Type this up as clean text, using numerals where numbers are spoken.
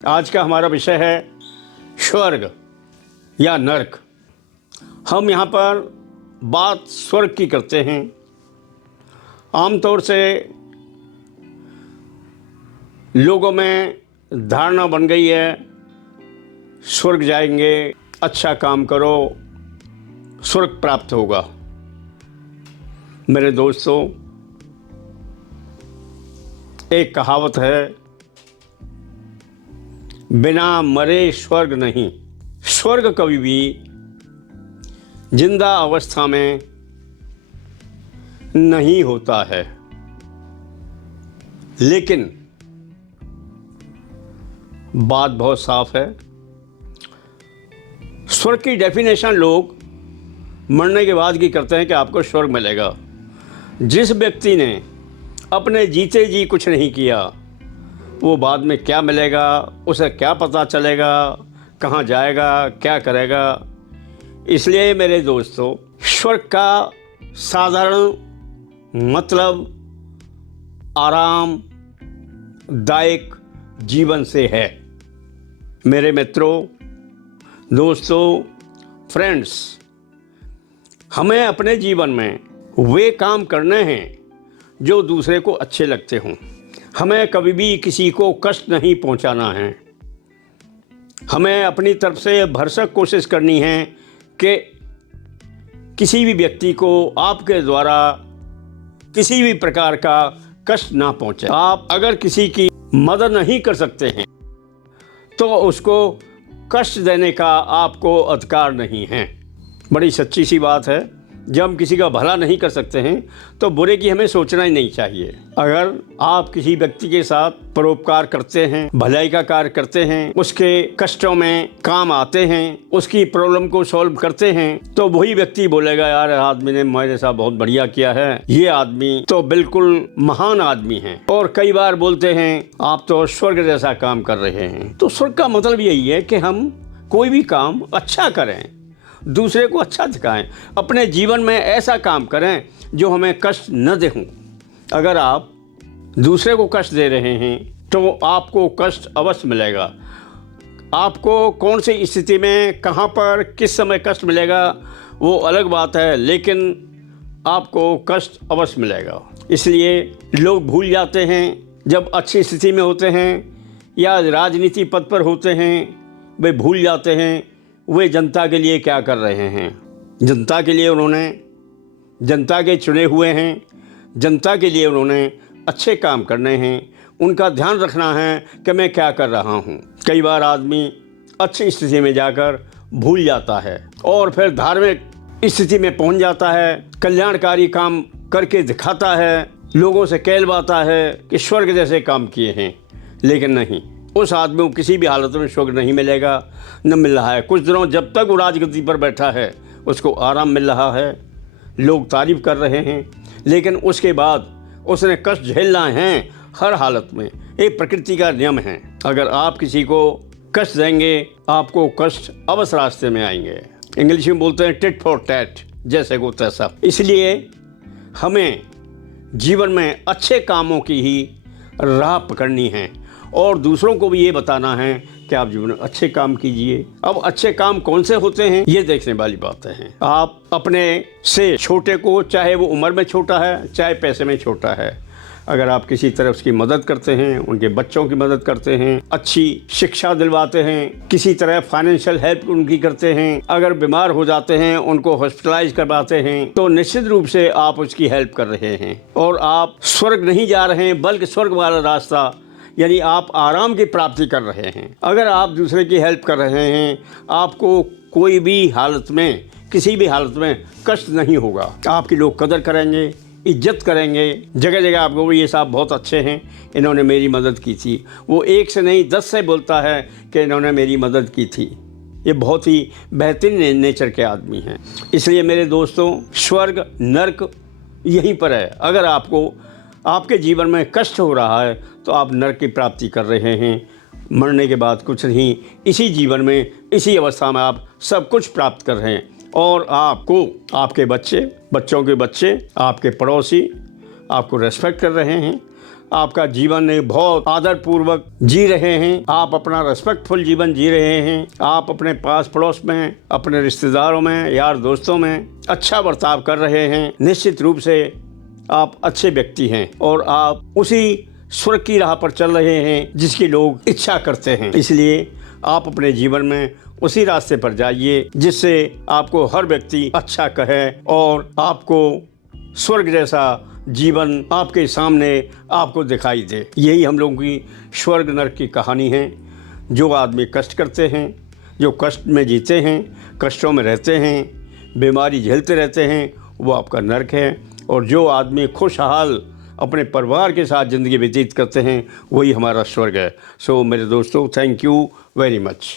आज का हमारा विषय है स्वर्ग या नरक। हम यहाँ पर बात स्वर्ग की करते हैं। आमतौर से लोगों में धारणा बन गई है, स्वर्ग जाएंगे, अच्छा काम करो, स्वर्ग प्राप्त होगा। मेरे दोस्तों, एक कहावत है, बिना मरे स्वर्ग नहीं। स्वर्ग कभी भी जिंदा अवस्था में नहीं होता है, लेकिन बात बहुत साफ है। स्वर्ग की डेफिनेशन लोग मरने के बाद की करते हैं कि आपको स्वर्ग मिलेगा। जिस व्यक्ति ने अपने जीते जी कुछ नहीं किया, वो बाद में क्या मिलेगा, उसे क्या पता चलेगा, कहाँ जाएगा, क्या करेगा। इसलिए मेरे दोस्तों, स्वर्ग का साधारण मतलब आरामदायक जीवन से है। मेरे मित्रों, दोस्तों, फ्रेंड्स, हमें अपने जीवन में वे काम करने हैं जो दूसरे को अच्छे लगते हों। हमें कभी भी किसी को कष्ट नहीं पहुंचाना है। हमें अपनी तरफ से भरसक कोशिश करनी है कि किसी भी व्यक्ति को आपके द्वारा किसी भी प्रकार का कष्ट ना पहुंचे। आप अगर किसी की मदद नहीं कर सकते हैं तो उसको कष्ट देने का आपको अधिकार नहीं है। बड़ी सच्ची सी बात है। जब हम किसी का भला नहीं कर सकते हैं तो बुरे की हमें सोचना ही नहीं चाहिए। अगर आप किसी व्यक्ति के साथ परोपकार करते हैं, भलाई का कार्य करते हैं, उसके कष्टों में काम आते हैं, उसकी प्रॉब्लम को सॉल्व करते हैं, तो वही व्यक्ति बोलेगा, यार आदमी ने मेरे साथ बहुत बढ़िया किया है, ये आदमी तो बिल्कुल महान आदमी है। और कई बार बोलते हैं, आप तो स्वर्ग जैसा काम कर रहे हैं। तो स्वर्ग का मतलब यही है कि हम कोई भी काम अच्छा करें, दूसरे को अच्छा दिखाएं, अपने जीवन में ऐसा काम करें जो हमें कष्ट न दे। अगर आप दूसरे को कष्ट दे रहे हैं तो आपको कष्ट अवश्य मिलेगा। आपको कौन सी स्थिति में, कहाँ पर, किस समय कष्ट मिलेगा वो अलग बात है, लेकिन आपको कष्ट अवश्य मिलेगा। इसलिए लोग भूल जाते हैं, जब अच्छी स्थिति में होते हैं या राजनीति पद पर होते हैं, वे भूल जाते हैं वे जनता के लिए क्या कर रहे हैं। जनता के लिए उन्होंने, जनता के चुने हुए हैं, जनता के लिए उन्होंने अच्छे काम करने हैं। उनका ध्यान रखना है कि मैं क्या कर रहा हूँ। कई बार आदमी अच्छी स्थिति में जाकर भूल जाता है और फिर धार्मिक स्थिति में पहुँच जाता है, कल्याणकारी काम करके दिखाता है, लोगों से कहलवाता है कि स्वर्ग जैसे काम किए हैं, लेकिन नहीं, उस आदमी को किसी भी हालत में स्वर्ग नहीं मिलेगा, न मिल रहा है। कुछ दिनों जब तक वो राजगद्दी पर बैठा है उसको आराम मिल रहा है, लोग तारीफ कर रहे हैं, लेकिन उसके बाद उसने कष्ट झेलना है हर हालत में। एक प्रकृति का नियम है, अगर आप किसी को कष्ट देंगे आपको कष्ट अवश्य रास्ते में आएंगे। इंग्लिश में बोलते हैं टिट फॉर टैट, जैसे को तैसा। इसलिए हमें जीवन में अच्छे कामों की ही राह पकड़नी है और दूसरों को भी ये बताना है कि आप जीवन में अच्छे काम कीजिए। अब अच्छे काम कौन से होते हैं ये देखने वाली बातें हैं। आप अपने से छोटे को, चाहे वो उम्र में छोटा है चाहे पैसे में छोटा है, अगर आप किसी तरह उसकी मदद करते हैं, उनके बच्चों की मदद करते हैं, अच्छी शिक्षा दिलवाते हैं, किसी तरह फाइनेंशियल हेल्प उनकी करते हैं, अगर बीमार हो जाते हैं उनको हॉस्पिटलाइज करवाते हैं, तो निश्चित रूप से आप उसकी हेल्प कर रहे हैं और आप स्वर्ग नहीं जा रहे हैं बल्कि स्वर्ग वाला रास्ता, यानी आप आराम की प्राप्ति कर रहे हैं। अगर आप दूसरे की हेल्प कर रहे हैं, आपको कोई भी हालत में, किसी भी हालत में कष्ट नहीं होगा। आपकी लोग कदर करेंगे, इज्जत करेंगे। जगह जगह आपको ये साहब बहुत अच्छे हैं, इन्होंने मेरी मदद की थी। वो एक से नहीं 10 से बोलता है कि इन्होंने मेरी मदद की थी। ये बहुत ही बेहतरीन नेचर के आदमी हैं। इसलिए मेरे दोस्तों, स्वर्ग नरक यहीं पर है। अगर आपको आपके जीवन में कष्ट हो रहा है तो आप नरक की प्राप्ति कर रहे हैं। मरने के बाद कुछ नहीं, इसी जीवन में, इसी अवस्था में आप सब कुछ प्राप्त कर रहे हैं और आपको आपके बच्चे, बच्चों के बच्चे, आपके पड़ोसी आपको रेस्पेक्ट कर रहे हैं। आपका जीवन बहुत आदरपूर्वक जी रहे हैं, आप अपना रेस्पेक्टफुल जीवन जी रहे हैं, आप अपने पास पड़ोस में, अपने रिश्तेदारों में, यार दोस्तों में अच्छा बर्ताव कर रहे हैं, निश्चित रूप से आप अच्छे व्यक्ति हैं और आप उसी स्वर्ग की राह पर चल रहे हैं जिसकी लोग इच्छा करते हैं। इसलिए आप अपने जीवन में उसी रास्ते पर जाइए जिससे आपको हर व्यक्ति अच्छा कहे और आपको स्वर्ग जैसा जीवन आपके सामने आपको दिखाई दे। यही हम लोगों की स्वर्ग नरक की कहानी है। जो आदमी कष्ट करते हैं, जो कष्ट में जीते हैं, कष्टों में रहते हैं, बीमारी झेलते रहते हैं, वो आपका नरक है। और जो आदमी खुशहाल अपने परिवार के साथ ज़िंदगी व्यतीत करते हैं, वही हमारा स्वर्ग है। सो मेरे दोस्तों, थैंक यू वेरी मच।